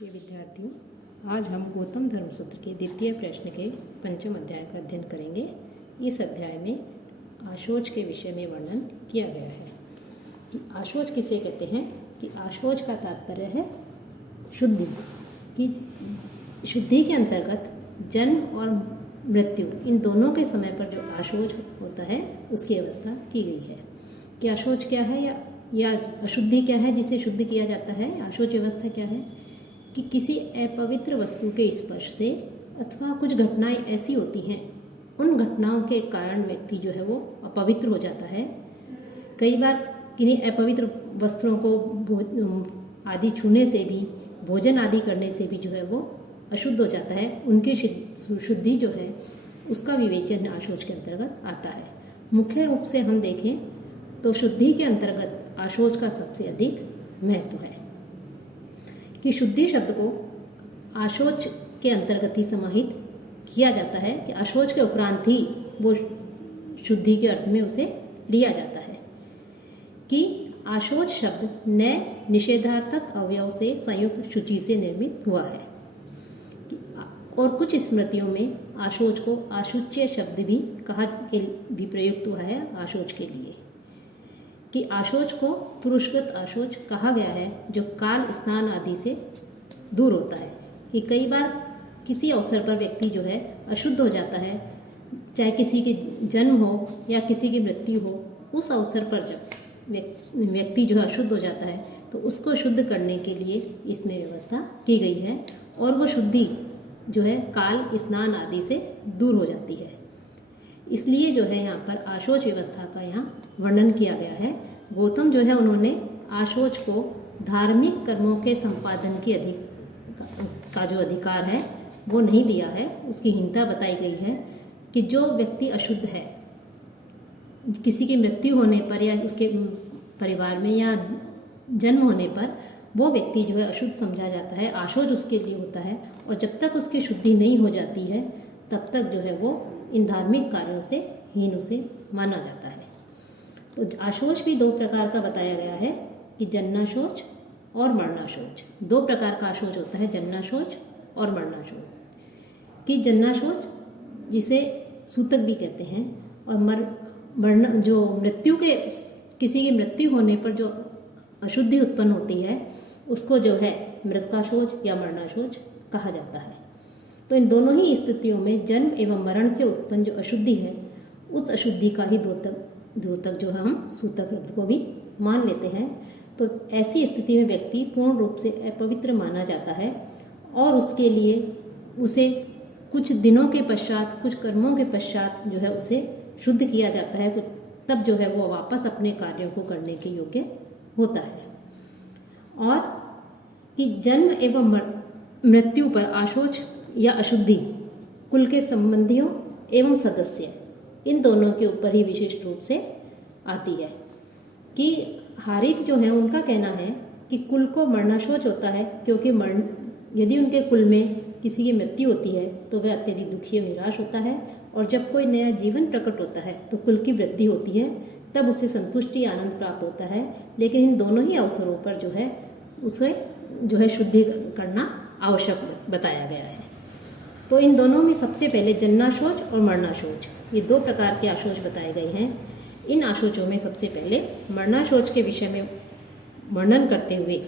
प्रिय विद्यार्थियों, आज हम गौतम धर्मसूत्र के द्वितीय प्रश्न के पंचम अध्याय का अध्ययन करेंगे। इस अध्याय में आशोच के विषय में वर्णन किया गया है कि आशोच किसे कहते हैं। कि आशोच का तात्पर्य है शुद्धि। कि शुद्धि के अंतर्गत जन्म और मृत्यु इन दोनों के समय पर जो आशोच होता है उसकी व्यवस्था की गई है। कि आशोच क्या है या अशुद्धि क्या है जिसे शुद्ध किया जाता है। आशोच व्यवस्था क्या है कि किसी अपवित्र वस्तु के स्पर्श से अथवा कुछ घटनाएं ऐसी होती हैं, उन घटनाओं के कारण व्यक्ति जो है वो अपवित्र हो जाता है। कई बार किन्हीं अपवित्र वस्त्रों को आदि छूने से भी, भोजन आदि करने से भी जो है वो अशुद्ध हो जाता है। उनकी शुद्धि जो है उसका विवेचन आशोच के अंतर्गत आता है। मुख्य रूप से हम देखें तो शुद्धि के अंतर्गत आशोच का सबसे अधिक महत्व है। कि शुद्धि शब्द को आशोच के अंतर्गत ही समाहित किया जाता है कि आशोच के उपरांत ही वो शुद्धि के अर्थ में उसे लिया जाता है। कि आशोच शब्द नए निषेधार्थक अवयव से संयुक्त शुचि से निर्मित हुआ है। और कुछ स्मृतियों में आशोच को आशुच्य शब्द भी भी प्रयुक्त हुआ है आशोच के लिए। कि आशोच को पुरुषकृत आशोच कहा गया है जो काल स्नान आदि से दूर होता है। कि कई बार किसी अवसर पर व्यक्ति जो है अशुद्ध हो जाता है, चाहे किसी के जन्म हो या किसी की मृत्यु हो, उस अवसर पर जब व्यक्ति जो है अशुद्ध हो जाता है तो उसको शुद्ध करने के लिए इसमें व्यवस्था की गई है और वो शुद्धि जो है काल स्नान आदि से दूर हो जाती है। इसलिए जो है यहाँ पर आशोच व्यवस्था का यहाँ वर्णन किया गया है। गौतम जो है उन्होंने आशोच को धार्मिक कर्मों के संपादन की का जो अधिकार है वो नहीं दिया है, उसकी हीनता बताई गई है। कि जो व्यक्ति अशुद्ध है, किसी की मृत्यु होने पर या उसके परिवार में या जन्म होने पर वो व्यक्ति जो है अशुद्ध समझा जाता है, आशोच उसके लिए होता है। और जब तक उसकी शुद्धि नहीं हो जाती है तब तक जो है वो इन धार्मिक कार्यों से हीन उसे माना जाता है। तो आशोच भी दो प्रकार का बताया गया है कि जन्नाशोच और मरणाशोच। दो प्रकार का आशोच होता है, जन्नाशोच और मरणाशोच। कि जन्नाशोच जिसे सूतक भी कहते हैं और जो मृत्यु के किसी की मृत्यु होने पर जो अशुद्धि उत्पन्न होती है उसको जो है मृतकाशोच या मरणाशोच कहा जाता है। तो इन दोनों ही स्थितियों में जन्म एवं मरण से उत्पन्न जो अशुद्धि है उस अशुद्धि का ही द्योतक जो है हम सूतक को भी मान लेते हैं। तो ऐसी स्थिति में व्यक्ति पूर्ण रूप से अपवित्र माना जाता है और उसके लिए उसे कुछ दिनों के पश्चात, कुछ कर्मों के पश्चात जो है उसे शुद्ध किया जाता है। तब जो है वो वापस अपने कार्यों को करने के योग्य होता है। और कि जन्म एवं मृत्यु पर आशोच या अशुद्धि कुल के संबंधियों एवं सदस्य इन दोनों के ऊपर ही विशिष्ट रूप से आती है। कि हारित जो है उनका कहना है कि कुल को मरणाशोच होता है क्योंकि यदि उनके कुल में किसी की मृत्यु होती है तो वह अत्यधिक दुखी और निराश होता है, और जब कोई नया जीवन प्रकट होता है तो कुल की वृद्धि होती है, तब उसे संतुष्टि आनंद प्राप्त होता है। लेकिन इन दोनों ही अवसरों पर जो है उसे जो है शुद्धि करना आवश्यक बताया गया है। तो इन दोनों में सबसे पहले जन्नाशोच और मरणाशोच ये दो प्रकार के आशोच बताए गए हैं। इन आशोचों में सबसे पहले मरणाशोच के विषय में वर्णन करते हुए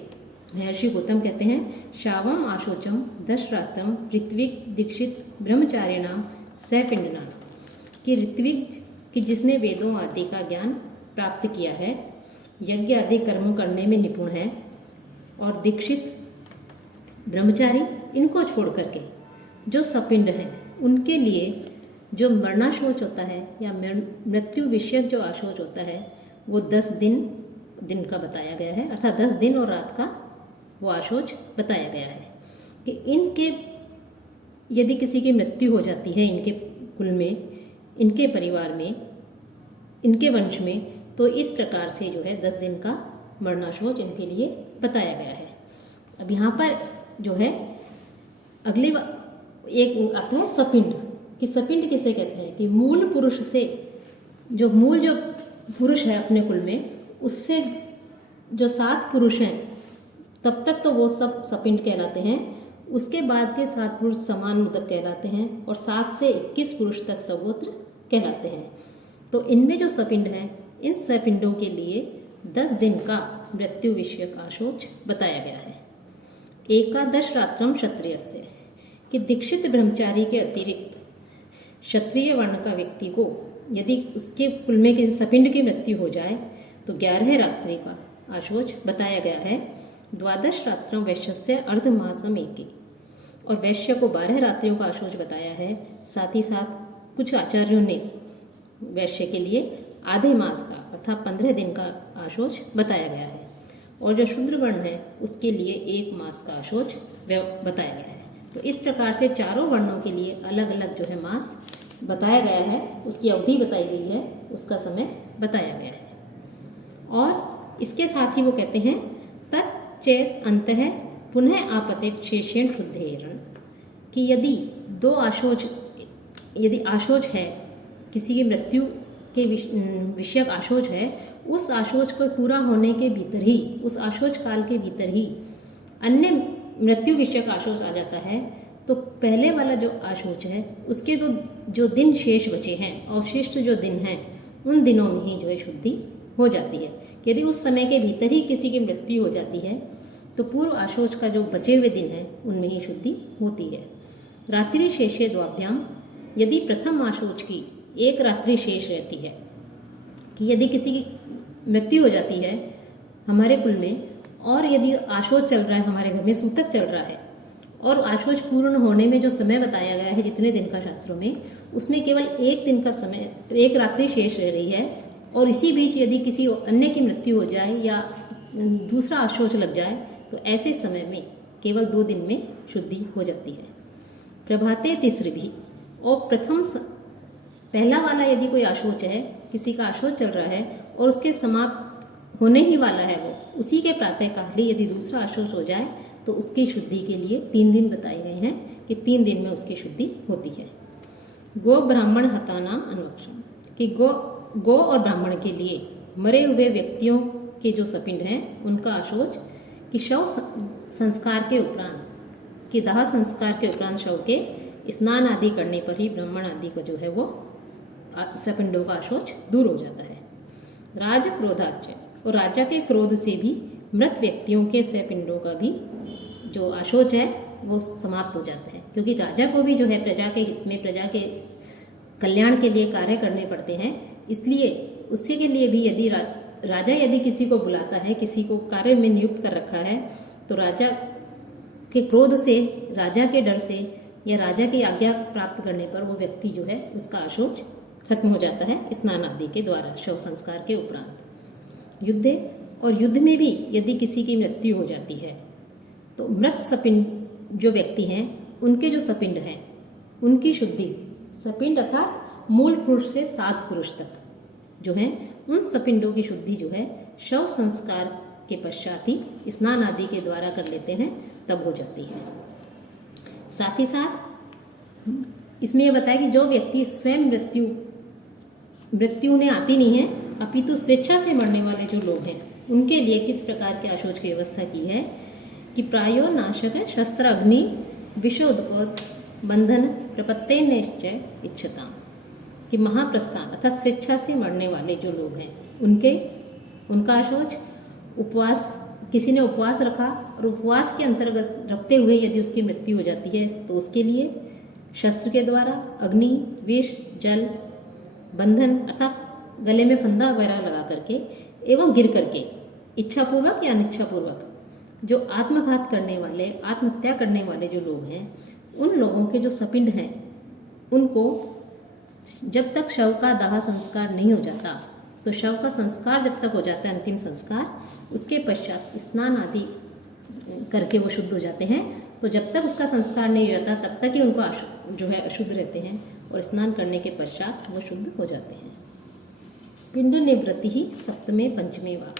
महर्षि गौतम कहते हैं, शावम आशोचम दशरात्रम ऋत्विक दीक्षित ब्रह्मचारिणाम सपिंडना। कि ऋत्विक कि जिसने वेदों आदि का ज्ञान प्राप्त किया है, यज्ञ आदि कर्म करने में निपुण है, और दीक्षित ब्रह्मचारी इनको छोड़ करके जो सपिंड हैं उनके लिए जो मरणाशोच होता है या मृत्यु विषयक जो आशोच होता है वो 10 दिन का बताया गया है, अर्थात 10 दिन और रात का वो आशोच बताया गया है। कि इनके यदि किसी की मृत्यु हो जाती है इनके कुल में, इनके परिवार में, इनके वंश में, तो इस प्रकार से जो है 10 दिन का मरणाशोच इनके लिए बताया गया है। अब यहाँ पर जो है अगले एक आता है सपिंड। कि सपिंड किसे कहते हैं कि मूल पुरुष से जो पुरुष है अपने कुल में उससे जो 7 पुरुष हैं तब तक तो वो सब सपिंड कहलाते हैं। उसके बाद के 7 पुरुष समान मुदक कहलाते हैं और 7 से 21 पुरुष तक सगोत्र कहलाते हैं। तो इनमें जो सपिंड हैं, इन सपिंडों के लिए 10 दिन का मृत्यु विषयक आशोच बताया गया है। एकादश रात्रम क्षत्रियस्य, कि दीक्षित ब्रह्मचारी के अतिरिक्त क्षत्रिय वर्ण का व्यक्ति को यदि उसके कुल में किसी सपिंड की मृत्यु हो जाए तो 11 रात्रि का आशोच बताया गया है। द्वादश रात्रम वैश्यस्य अर्धमासम एके, और वैश्य को 12 रात्रियों का आशोच बताया है। साथ ही साथ कुछ आचार्यों ने वैश्य के लिए आधे मास का अर्थात 15 दिन का आशोच बताया गया है, और जो शूद्र वर्ण है उसके लिए 1 मास का आशोच बताया गया है। तो इस प्रकार से चारों वर्णों के लिए अलग अलग जो है मास बताया गया है, उसकी अवधि बताई गई है, उसका समय बताया गया है। और इसके साथ ही वो कहते हैं तच्चेत अंतः पुनः आपतित शेषेण शुद्धेरण, कि यदि यदि आशोच है, किसी की मृत्यु के विषयक आशोच है, उस आशोच को पूरा होने के भीतर ही, उस आशोच काल के भीतर ही अन्य मृत्यु विषयक आशोच आ जाता है, तो पहले वाला जो आशोच है उसके तो जो दिन शेष बचे हैं, अवशिष्ट जो दिन हैं, उन दिनों में ही जो है शुद्धि हो जाती है। यदि उस समय के भीतर ही किसी की मृत्यु हो जाती है तो पूर्व आशोच का जो बचे हुए दिन है उनमें ही शुद्धि होती है। रात्रि शेषे द्वाभ्याम, यदि प्रथम आशोच की 1 रात्रि शेष रहती है, कि यदि किसी की मृत्यु हो जाती है हमारे कुल में और यदि आशोच चल रहा है, हमारे घर में सूतक चल रहा है, और आशोच पूर्ण होने में जो समय बताया गया है जितने दिन का शास्त्रों में, उसमें केवल 1 दिन का समय, 1 रात्रि शेष रह रही है, और इसी बीच यदि किसी अन्य की मृत्यु हो जाए या दूसरा आशोच लग जाए तो ऐसे समय में केवल 2 दिन में शुद्धि हो जाती है। प्रभाते तीसरी भी, और पहला वाला यदि कोई आशोच है, किसी का आशोच चल रहा है और उसके समाप्त होने ही वाला है, वो उसी के प्रातः काल ही यदि दूसरा आशोच हो जाए तो उसकी शुद्धि के लिए 3 दिन बताए गए हैं कि 3 दिन में उसकी शुद्धि होती है। गो ब्राह्मण हताना अनुक्षम, कि गो और ब्राह्मण के लिए मरे हुए व्यक्तियों के जो सपिंड हैं उनका आशोच, कि शव संस्कार के उपरांत, कि दाह संस्कार के उपरांत शव के स्नान आदि करने पर ही ब्राह्मण आदि को जो है वो सपिंडों का आशोच दूर हो जाता है। राज क्रोधाश्चर्य, और राजा के क्रोध से भी मृत व्यक्तियों के सपिंडों का भी जो आशोच है वो समाप्त हो जाता है, क्योंकि राजा को भी जो है प्रजा के हित में, प्रजा के कल्याण के लिए कार्य करने पड़ते हैं। इसलिए उससे के लिए भी यदि राजा यदि किसी को बुलाता है, किसी को कार्य में नियुक्त कर रखा है, तो राजा के क्रोध से, राजा के डर से या राजा की आज्ञा प्राप्त करने पर वो व्यक्ति जो है उसका आशोच खत्म हो जाता है स्नान आदि के द्वारा, शव संस्कार के उपरांत। युद्धे, और युद्ध में भी यदि किसी की मृत्यु हो जाती है तो मृत सपिंड जो व्यक्ति हैं उनके जो सपिंड हैं उनकी शुद्धि, सपिंड अर्थात मूल पुरुष से 7 पुरुष तक जो हैं, उन सपिंडों की शुद्धि जो है शव संस्कार के पश्चात ही स्नान आदि के द्वारा कर लेते हैं, तब हो जाती है। साथ ही साथ इसमें यह बताया कि जो व्यक्ति स्वयं मृत्यु ने आती नहीं है, अपितु स्वेच्छा से मरने वाले जो लोग हैं उनके लिए किस प्रकार के आशोच की व्यवस्था की है, कि प्रायो नाशक शस्त्र अग्नि विषोदकोत बंधन प्रपत्ते निश्चय इच्छता, कि महाप्रस्थान अर्थात स्वेच्छा से मरने वाले जो लोग हैं उनका आशोच, उपवास, किसी ने उपवास रखा और उपवास के अंतर्गत रखते हुए यदि उसकी मृत्यु हो जाती है तो उसके लिए शस्त्र के द्वारा अग्नि, विष, जल, बंधन अर्थात गले में फंदा वगैरह लगा करके एवं गिर करके इच्छापूर्वक या अनिच्छापूर्वक जो आत्मघात करने वाले, आत्महत्या करने वाले जो लोग हैं, उन लोगों के जो सपिंड हैं उनको जब तक शव का दाह संस्कार नहीं हो जाता, तो शव का संस्कार जब तक हो जाता है, अंतिम संस्कार, उसके पश्चात स्नान आदि करके वो शुद्ध हो जाते हैं। तो जब तक उसका संस्कार नहीं हो जाता तब तक ही उनको जो है अशुद्ध रहते हैं, और स्नान करने के पश्चात वो शुद्ध हो जाते हैं। पिंड निवृत्ति ही सप्तमे पंचमे वा,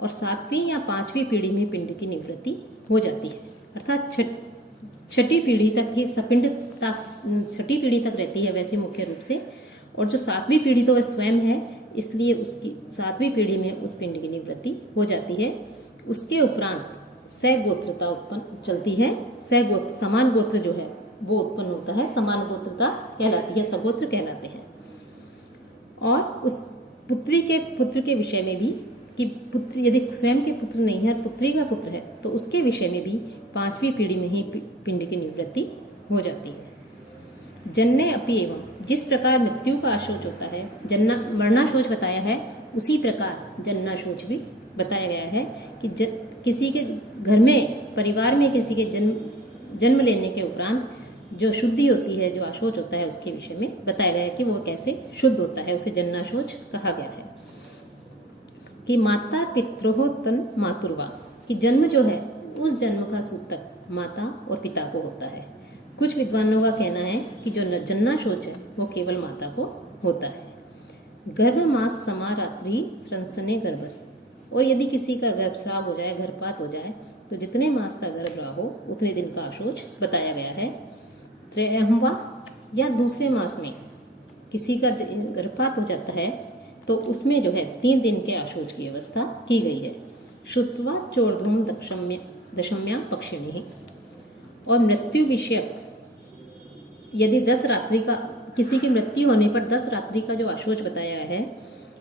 और 7वीं या 5वीं पीढ़ी में पिंड की निवृत्ति हो जाती है, अर्थात छठी पीढ़ी तक ही सपिंड छठी पीढ़ी तक रहती है वैसे मुख्य रूप से, और जो 7वीं पीढ़ी तो वह स्वयं है, इसलिए उसकी 7वीं पीढ़ी में उस पिंड की निवृत्ति हो जाती है। उसके उपरांत सगोत्रता उत्पन्न चलती है। समान गोत्र जो है वो उत्पन्न होता है, समान गोत्रता कहलाती है, सगोत्र कहलाते हैं। और उस पुत्र के विषय में भी कि पुत्र यदि स्वयं के पुत्र नहीं है और पुत्री का पुत्र है तो उसके विषय में भी 5वीं पीढ़ी में ही पिंड की निवृत्ति हो जाती है। जन्ने अपि एवं, जिस प्रकार मृत्यु का आशोच होता है, मरणाशोच बताया है, उसी प्रकार जन्नाशोच भी बताया गया है कि किसी के घर में, परिवार में किसी के जन्म लेने के उपरांत जो शुद्धि होती है, जो आशोच होता है, उसके विषय में बताया गया है कि वो कैसे शुद्ध होता है, उसे जन्नाशोच कहा गया है। कि माता पितरोह तन मातुर्वा, कि जन्म जो है उस जन्म का सूतक माता और पिता को होता है। कुछ विद्वानों का कहना है कि जो जन्नाशोच है वो केवल माता को होता है। गर्भ मास समा रात्रि स्रंसने गर्भस, और यदि किसी का गर्भस्राव हो जाए, गर्भपात हो जाए, तो जितने मास का गर्भ रहा हो उतने दिन का आशोच बताया गया है। त्रयहवा, या दूसरे मास में किसी का गर्भपात हो जाता है तो उसमें जो है 3 दिन के आशोच की व्यवस्था की गई है। श्रुत्वा चोर्ध्वम दशम्या पक्षिणी, और मृत्यु विषयक यदि 10 रात्रि का, किसी की मृत्यु होने पर 10 रात्रि का जो आशोच बताया है,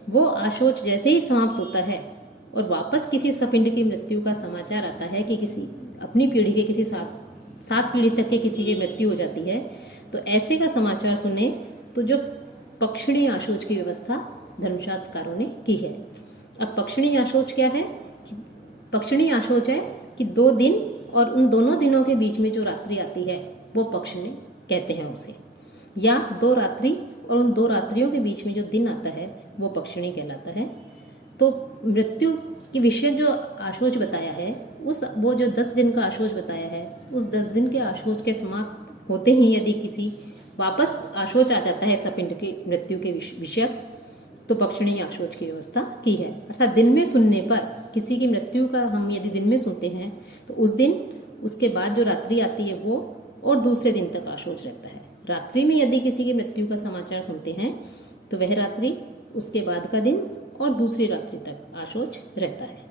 वो आशोच जैसे ही समाप्त होता है और वापस किसी सपिंड की मृत्यु का समाचार आता है कि किसी अपनी पीढ़ी के किसी 7 पीढ़ी तक के किसी की मृत्यु हो जाती है, तो ऐसे का समाचार सुने तो जो पक्षिणी आशोच की व्यवस्था धर्मशास्त्रकारों ने की है। अब पक्षिणी आशोच क्या है? पक्षिणी आशोच है कि 2 दिन और उन दोनों दिनों के बीच में जो रात्रि आती है वो पक्षिणी कहते हैं उसे, या 2 रात्रि और उन 2 रात्रियों के बीच में जो दिन आता है वो पक्षिणी कहलाता है। तो मृत्यु के विषय जो आशोच बताया है, वो जो 10 दिन का आशोच बताया है, उस 10 दिन के आशोच के समाप्त होते ही यदि किसी वापस आशोच आ जाता है सपिंड की मृत्यु के विषय, तो पक्षिणी आशोच की व्यवस्था की है। अर्थात दिन में सुनने पर किसी की मृत्यु का हम यदि दिन में सुनते हैं तो उस दिन, उसके बाद जो रात्रि आती है वो, और दूसरे दिन तक आशोच रहता है। रात्रि में यदि किसी की मृत्यु का समाचार सुनते हैं तो वह रात्रि, उसके बाद का दिन और दूसरी रात्रि तक आशोच रहता है।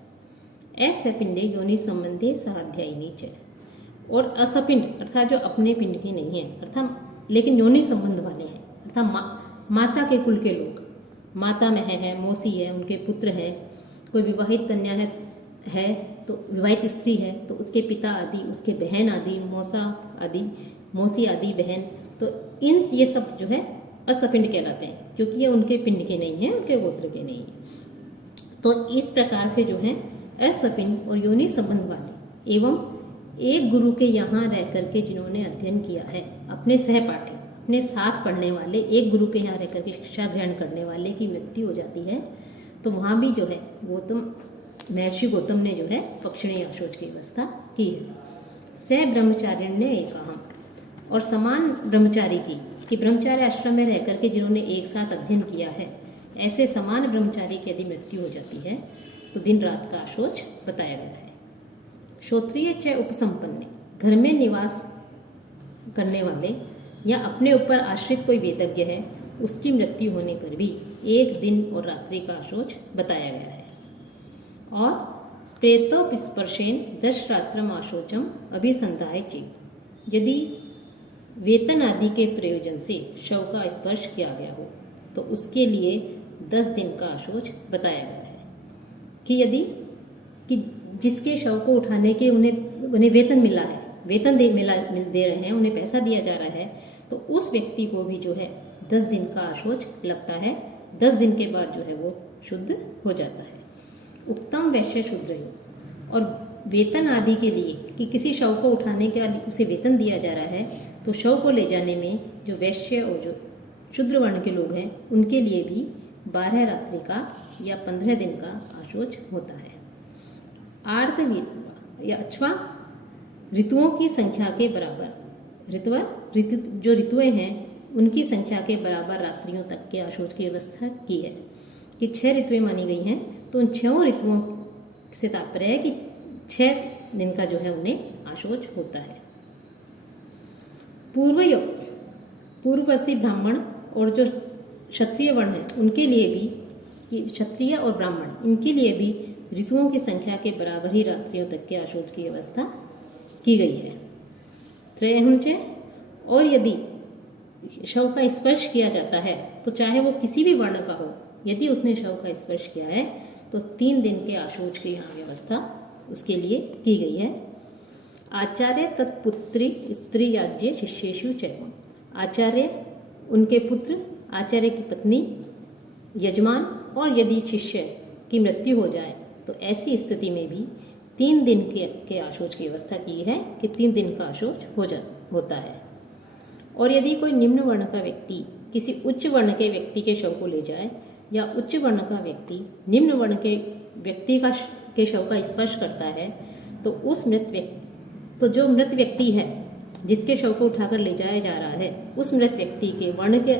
असपिंडे योनि संबंधे साध्यायिनी च, और असपिंड अर्थात जो अपने पिंड की नहीं है, अर्थात लेकिन योनि संबंध वाले हैं, अर्थात माता के कुल के लोग, माता में है, मौसी है, उनके पुत्र है, कोई विवाहित कन्या है तो विवाहित स्त्री है तो उसके पिता आदि, उसके बहन आदि, मौसा आदि, मौसी आदि बहन, तो ये सब जो है असपिंड कहलाते हैं, क्योंकि ये उनके पिंड के नहीं हैं, उनके गोत्र के नहीं हैं। तो इस प्रकार से जो है असपिंड और योनि संबंध वाले एवं एक गुरु के यहाँ रह करके जिन्होंने अध्ययन किया है, अपने सहपाठी, अपने साथ पढ़ने वाले, एक गुरु के यहाँ रह करके शिक्षा ग्रहण करने वाले की मृत्यु हो जाती है, तो वहाँ भी जो है महर्षि गौतम ने जो है पक्षिणी आशोच की व्यवस्था की है। स ब्रह्मचारिण्य एकाहम, और समान ब्रह्मचारी की, कि ब्रह्मचार्य आश्रम में रह करके जिन्होंने एक साथ अध्ययन किया है, ऐसे समान ब्रह्मचारी की यदि मृत्यु हो जाती है तो दिन रात का आशोच बताया गया है। श्रोत्रिय च उपसंपन्ने, घर में निवास करने वाले या अपने ऊपर आश्रित कोई वेदज्ञ है, उसकी मृत्यु होने पर भी 1 दिन और रात्रि का आशोच बताया गया है। और प्रेतोपस्पर्शेन 10 रात्रम आशोचम अभिसंधाय चेत, यदि वेतन आदि के प्रयोजन से शव का स्पर्श किया गया हो तो उसके लिए 10 दिन का आशोच बताया गया है। कि यदि कि जिसके शव को उठाने के उन्हें वेतन मिला है, वेतन दे रहे हैं, उन्हें पैसा दिया जा रहा है, तो उस व्यक्ति को भी जो है 10 दिन का आशोच लगता है। 10 दिन के बाद जो है वो शुद्ध हो जाता है। उत्तम वैश्य शूद्र, और वेतन आदि के लिए कि किसी शव को उठाने के लिए उसे वेतन दिया जा रहा है, तो शव को ले जाने में जो वैश्य और जो शूद्र वर्ण के लोग हैं उनके लिए भी 12 रात्रि का या 15 दिन का आशोच होता है। आर्तवीर या अथवा ऋतुओं की संख्या के बराबर, जो ऋतुएं हैं उनकी संख्या के बराबर रात्रियों तक के आशोच की व्यवस्था की है। कि 6 ऋतुएं मानी गई हैं, तो उन 6 ऋतुओं से तात्पर्य है कि 6 दिन का जो है उन्हें आशोच होता है। पूर्ववर्ती ब्राह्मण और जो क्षत्रिय वर्ण है उनके लिए भी, कि क्षत्रिय और ब्राह्मण इनके लिए भी ऋतुओं की संख्या के बराबर ही रात्रियों तक के आशोच की व्यवस्था की गई है। त्रयहं च, और यदि शव का स्पर्श किया जाता है तो चाहे वो किसी भी वर्ण का हो, यदि उसने शव का स्पर्श किया है तो 3 दिन के आशोच की यहाँ व्यवस्था उसके लिए की गई है। आचार्य तत्पुत्री स्त्री याज्य शिष्येषु चैवम, आचार्य, उनके पुत्र, आचार्य की पत्नी, यजमान और यदि शिष्य की मृत्यु हो जाए तो ऐसी स्थिति में भी 3 दिन के आशोच की व्यवस्था की है कि 3 दिन का आशोच होता है। और यदि कोई निम्न वर्ण का व्यक्ति किसी उच्च वर्ण के व्यक्ति के शव को ले जाए या उच्च वर्ण का व्यक्ति निम्न वर्ण के व्यक्ति के शव का स्पर्श करता है तो जो मृत व्यक्ति है जिसके शव को उठाकर ले जाया जा रहा है उस मृत व्यक्ति के वर्ण के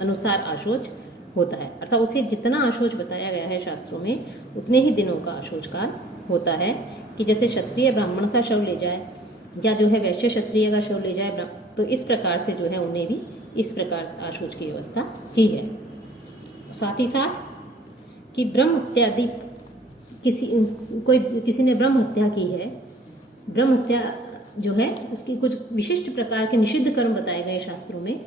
अनुसार आशोच होता है। अर्थात उसे जितना आशोच बताया गया है शास्त्रों में उतने ही दिनों का आशोच काल होता है। कि जैसे क्षत्रिय ब्राह्मण का शव ले जाए या जो है वैश्य क्षत्रिय का शव ले जाए, तो इस प्रकार से जो है उन्हें भी इस प्रकार आशोच की व्यवस्था की है। साथ ही साथ कि ब्रह्म हत्यादि किसी ने ब्रह्म हत्या की है, ब्रह्म हत्या जो है उसकी कुछ विशिष्ट प्रकार के निषिद्ध कर्म बताए गए शास्त्रों में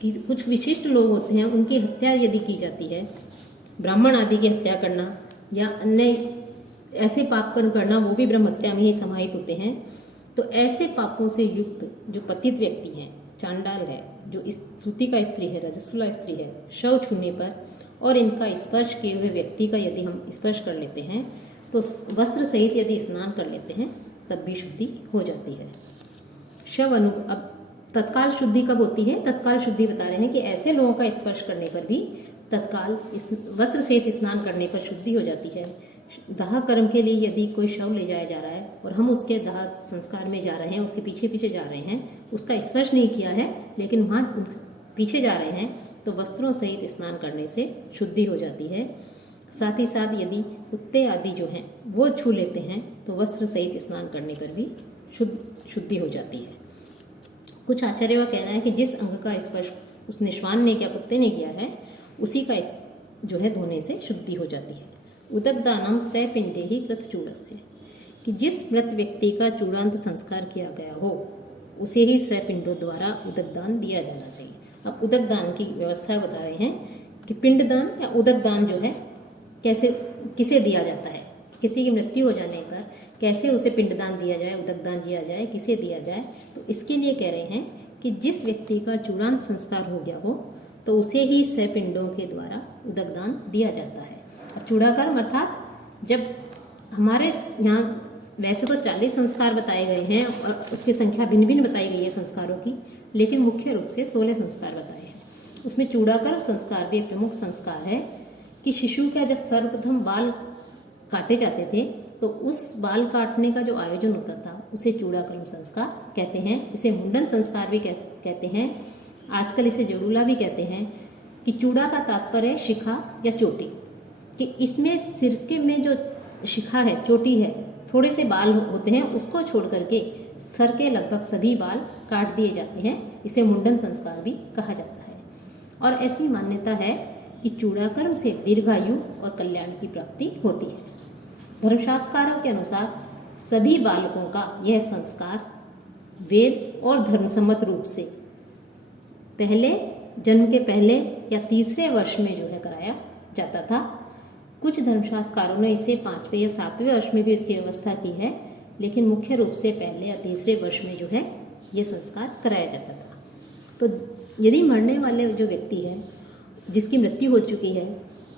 कि कुछ विशिष्ट लोग होते हैं उनकी हत्या यदि की जाती है, ब्राह्मण आदि की हत्या करना या अन्य ऐसे पाप कर्म करना, वो भी ब्रह्म हत्या में ही समाहित होते हैं। तो ऐसे पापों से युक्त जो पतित व्यक्ति हैं, चांडाल है, जो इस सूती का स्त्री है, रजस्वला स्त्री है, शव छूने पर और इनका स्पर्श किए हुए व्यक्ति का यदि हम स्पर्श कर लेते हैं तो वस्त्र सहित यदि स्नान कर लेते हैं तब भी शुद्धि हो जाती है। अब तत्काल शुद्धि कब होती है? तत्काल शुद्धि बता रहे हैं कि ऐसे लोगों का स्पर्श करने पर भी तत्काल वस्त्र सहित स्नान करने पर शुद्धि हो जाती है। दाह कर्म के लिए यदि कोई शव ले जाया जा रहा है और हम उसके दाह संस्कार में जा रहे हैं, उसके पीछे पीछे जा रहे हैं, उसका स्पर्श नहीं किया है लेकिन वहाँ पीछे जा रहे हैं तो वस्त्रों सहित स्नान करने से शुद्धि हो जाती है। साथ ही साथ यदि कुत्ते आदि जो हैं वो छू लेते हैं तो वस्त्र सहित स्नान करने पर भी शुद्धि हो जाती है। कुछ आचार्यों का कहना है कि जिस अंग का स्पर्श उस निश्वान ने क्या कुत्ते ने किया है उसी का जो है धोने से शुद्धि हो जाती है। उदकदानम सपिंडे ही कृत चूड़स्य, कि जिस मृत व्यक्ति का चूड़ांत संस्कार किया गया हो उसे ही सपिंडों द्वारा उदकदान दिया जाना चाहिए। अब उदकदान की व्यवस्था बता रहे हैं कि पिंडदान या उदकदान जो है किसे दिया जाता है, किसी की मृत्यु हो जाने पर कैसे उसे पिंडदान दिया जाए, उदकदान दिया जाए, किसे दिया जाए। तो इसके लिए कह रहे हैं कि जिस व्यक्ति का चूड़ांत संस्कार हो गया हो तो उसे ही सपिंडों के द्वारा उदकदान दिया जाता है। अब चूड़ाकर्म अर्थात जब हमारे यहाँ वैसे तो 40 संस्कार बताए गए हैं और उसकी संख्या भिन्न भिन्न बताई गई है संस्कारों की, लेकिन मुख्य रूप से 16 संस्कार बताए हैं। उसमें चूड़ाकर्म संस्कार भी एक प्रमुख संस्कार है कि शिशु का जब सर्वप्रथम बाल काटे जाते थे तो उस बाल काटने का जो आयोजन होता था उसे चूड़ाकर्म संस्कार कहते हैं। इसे मुंडन संस्कार भी कहते हैं, आजकल इसे जड़ूला भी कहते हैं। कि चूड़ा का तात्पर्य है शिखा या चोटी, कि इसमें सिरके में जो शिखा है, चोटी है, थोड़े से बाल होते हैं, उसको छोड़ करके सर के लगभग सभी बाल काट दिए जाते हैं। इसे मुंडन संस्कार भी कहा जाता है। और ऐसी मान्यता है कि चूड़ाकर्म से दीर्घायु और कल्याण की प्राप्ति होती है। धर्मशास्त्रों के अनुसार सभी बालकों का यह संस्कार वेद और धर्मसम्मत रूप से जन्म के पहले या तीसरे वर्ष में जो है कराया जाता था। कुछ धर्मशास्त्रों ने इसे 5वें या 7वें वर्ष में भी इसकी व्यवस्था की है, लेकिन मुख्य रूप से पहले या तीसरे वर्ष में जो है ये संस्कार कराया जाता था। तो यदि मरने वाले जो व्यक्ति है जिसकी मृत्यु हो चुकी है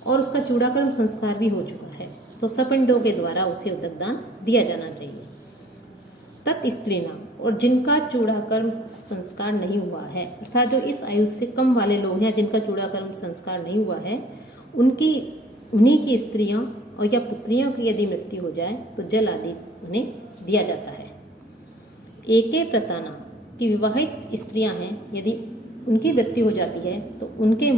और उसका चूड़ाकर्म संस्कार भी हो चुका है तो सपिंडों के द्वारा उसे उदकदान दिया जाना चाहिए। तत्स्त्रीणाम, और जिनका चूड़ाकर्म संस्कार नहीं हुआ है, अर्थात जो इस आयु से कम वाले लोग हैं जिनका चूड़ाकर्म संस्कार नहीं हुआ है, उन्हीं की स्त्रियां और या पुत्रियों की यदि मृत्यु हो जाए तो जल आदि उन्हें दिया जाता है। एके प्रताना, की विवाहित स्त्रियां हैं, यदि उनकी मृत्यु हो जाती है तो उनके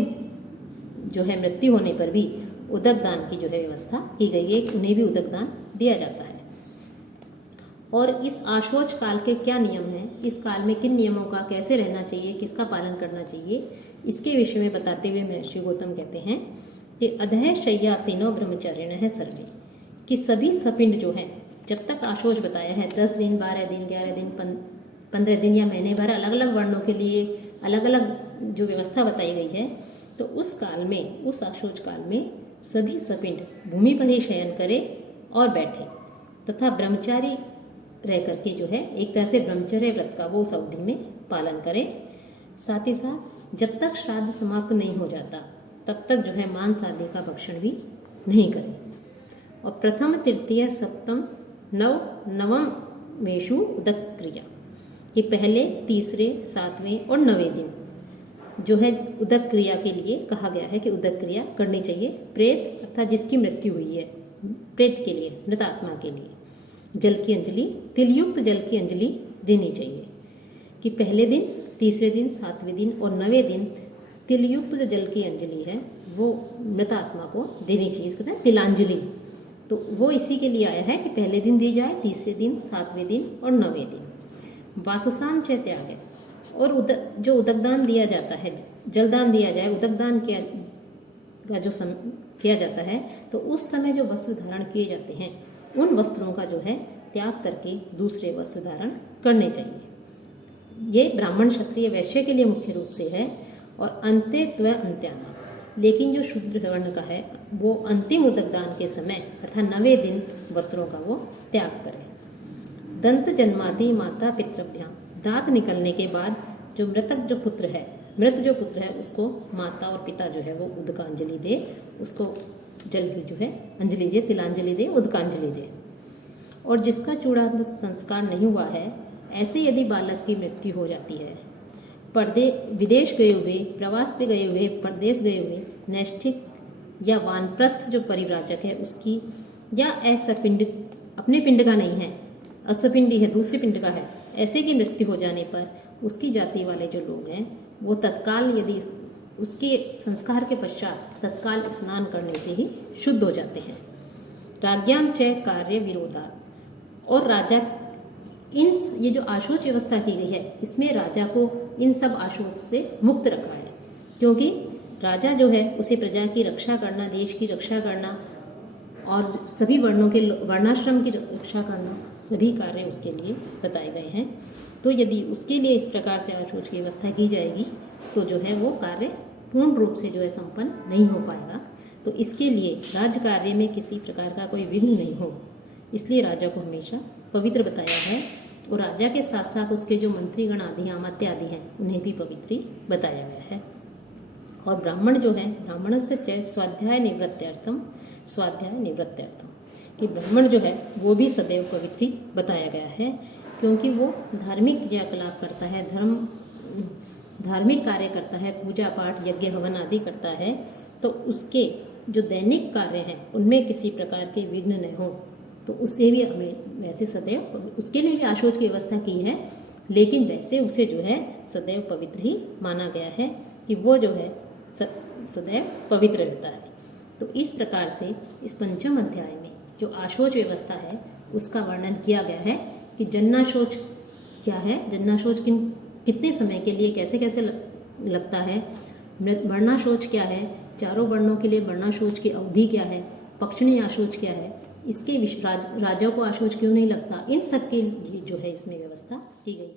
जो है मृत्यु होने पर भी उदकदान की जो है व्यवस्था की गई है, उन्हें भी उदकदान दिया जाता है। और इस आशोच काल के क्या नियम हैं, इस काल में किन नियमों का कैसे रहना चाहिए, किसका पालन करना चाहिए, इसके विषय में बताते हुए महर्षि गौतम कहते हैं कि अधः शय्यासीनो ब्रह्मचारिणः सर्वे, कि सभी सपिंड जो हैं, जब तक आशोच बताया है 10 दिन, 12 दिन, 11 दिन, 15 दिन या महीने भर, अलग अलग वर्णों के लिए अलग अलग जो व्यवस्था बताई गई है, तो उस काल में, उस आशोच काल में सभी सपिंड भूमि पर ही शयन करें और बैठे तथा ब्रह्मचारी रह करके जो है एक तरह से ब्रह्मचर्य व्रत का वो उस अवधि में पालन करें। साथ ही साथ जब तक श्राद्ध समाप्त नहीं हो जाता तब तक जो है मांस आदि का भक्षण भी नहीं करें। और प्रथम, तृतीय, सप्तम, नवम मेषु उदक क्रिया, कि पहले, तीसरे, सातवें और 9वें दिन जो है उदक क्रिया के लिए कहा गया है कि उदक क्रिया करनी चाहिए। प्रेत अर्थात जिसकी मृत्यु हुई है, प्रेत के लिए, मृत आत्मा के लिए जल की अंजलि, तिलयुक्त जल की अंजलि देनी चाहिए। कि पहले दिन, तीसरे दिन, 7वें दिन और 9वें दिन तिलयुक्त जो जल की अंजलि है वो मृत आत्मा को देनी चाहिए। इसको कहते हैं तिलांजलि। तो वो इसी के लिए आया है कि पहले दिन दी जाए, तीसरे दिन, 7वें दिन और 9वें दिन। वाससाम च त्याग, और जो उदकदान दिया जाता है, जलदान दिया जाए, उदकदान का जो किया जाता है, तो उस समय जो वस्त्र धारण किए जाते हैं उन वस्त्रों का जो है त्याग करके दूसरे वस्त्र धारण करने चाहिए। ये ब्राह्मण, क्षत्रिय, वैश्य के लिए मुख्य रूप से है। और अंत्य त्व अंत्याना, लेकिन जो शूद्र वर्ण का है वो अंतिम उदकदान के समय अर्थात 9वें दिन वस्त्रों का वो त्याग करें। दंत जन्मादि माता पितृभ्याम, दांत निकलने के बाद जो मृतक जो पुत्र है, मृत जो पुत्र है उसको माता और पिता जो है वो उदकांजलि दे, उसको जल की जो है अंजलि दे, तिलांजलि दे, उदकांजलि दे। और जिसका चूड़ांत संस्कार नहीं हुआ है, ऐसे यदि बालक की मृत्यु हो जाती है, विदेश गए हुए, प्रवास पे गए हुए, परदेश गए हुए, नैष्ठिक या वानप्रस्थ जो परिव्राजक है उसकी, या ऐसा पिंड, अपने पिंड का नहीं है, असपिंडी है, दूसरे पिंड का है, ऐसे की मृत्यु हो जाने पर उसकी जाति वाले जो लोग हैं वो तत्काल, यदि उसके संस्कार के पश्चात तत्काल स्नान करने से ही शुद्ध हो जाते हैं। राज्ञाम च कार्य विरोधा, और राजा, ये जो आशोच व्यवस्था की गई है इसमें राजा को इन सब आशोच से मुक्त रखा है, क्योंकि राजा जो है उसे प्रजा की रक्षा करना, देश की रक्षा करना और सभी वर्णों के वर्णाश्रम की रक्षा करना, सभी कार्य उसके लिए बताए गए हैं। तो यदि उसके लिए इस प्रकार से आशोच की व्यवस्था की जाएगी तो जो है वो कार्य पूर्ण रूप से जो है संपन्न नहीं हो पाएगा। तो इसके लिए राज्य कार्य में किसी प्रकार का कोई विघ्न नहीं हो, इसलिए राजा को हमेशा पवित्र बताया है। और राजा के साथ साथ उसके जो मंत्रीगण आदि, अमात्य आदि हैं, उन्हें भी पवित्र बताया गया है। और ब्राह्मण जो है, ब्राह्मण से चय स्वाध्याय निवृत्त्यर्थम, स्वाध्याय निवृत्त्यर्थम, कि ब्राह्मण जो है वो भी सदैव पवित्र बताया गया है, क्योंकि वो धार्मिक क्रियाकलाप करता है, धार्मिक कार्य करता है, पूजा पाठ, यज्ञ, हवन आदि करता है, तो उसके जो दैनिक कार्य हैं उनमें किसी प्रकार के विघ्न न हो, तो उससे भी हमें वैसे सदैव, उसके लिए भी आशोच की व्यवस्था की है, लेकिन वैसे उसे जो है सदैव पवित्र ही माना गया है कि वो जो है सदैव पवित्र रहता है। तो इस प्रकार से इस पंचम अध्याय में जो आशोच व्यवस्था है उसका वर्णन किया गया है कि जन्नाशोच क्या है, जन्नाशोच कितने समय के लिए, कैसे कैसे लगता है, वर्णाशोच क्या है, चारों वर्णों के लिए वर्णाशोच की अवधि क्या है, पक्षिणी आशोच क्या है, इसके राजा को आशोच क्यों नहीं लगता, इन सब के लिए जो है इसमें व्यवस्था की गई है।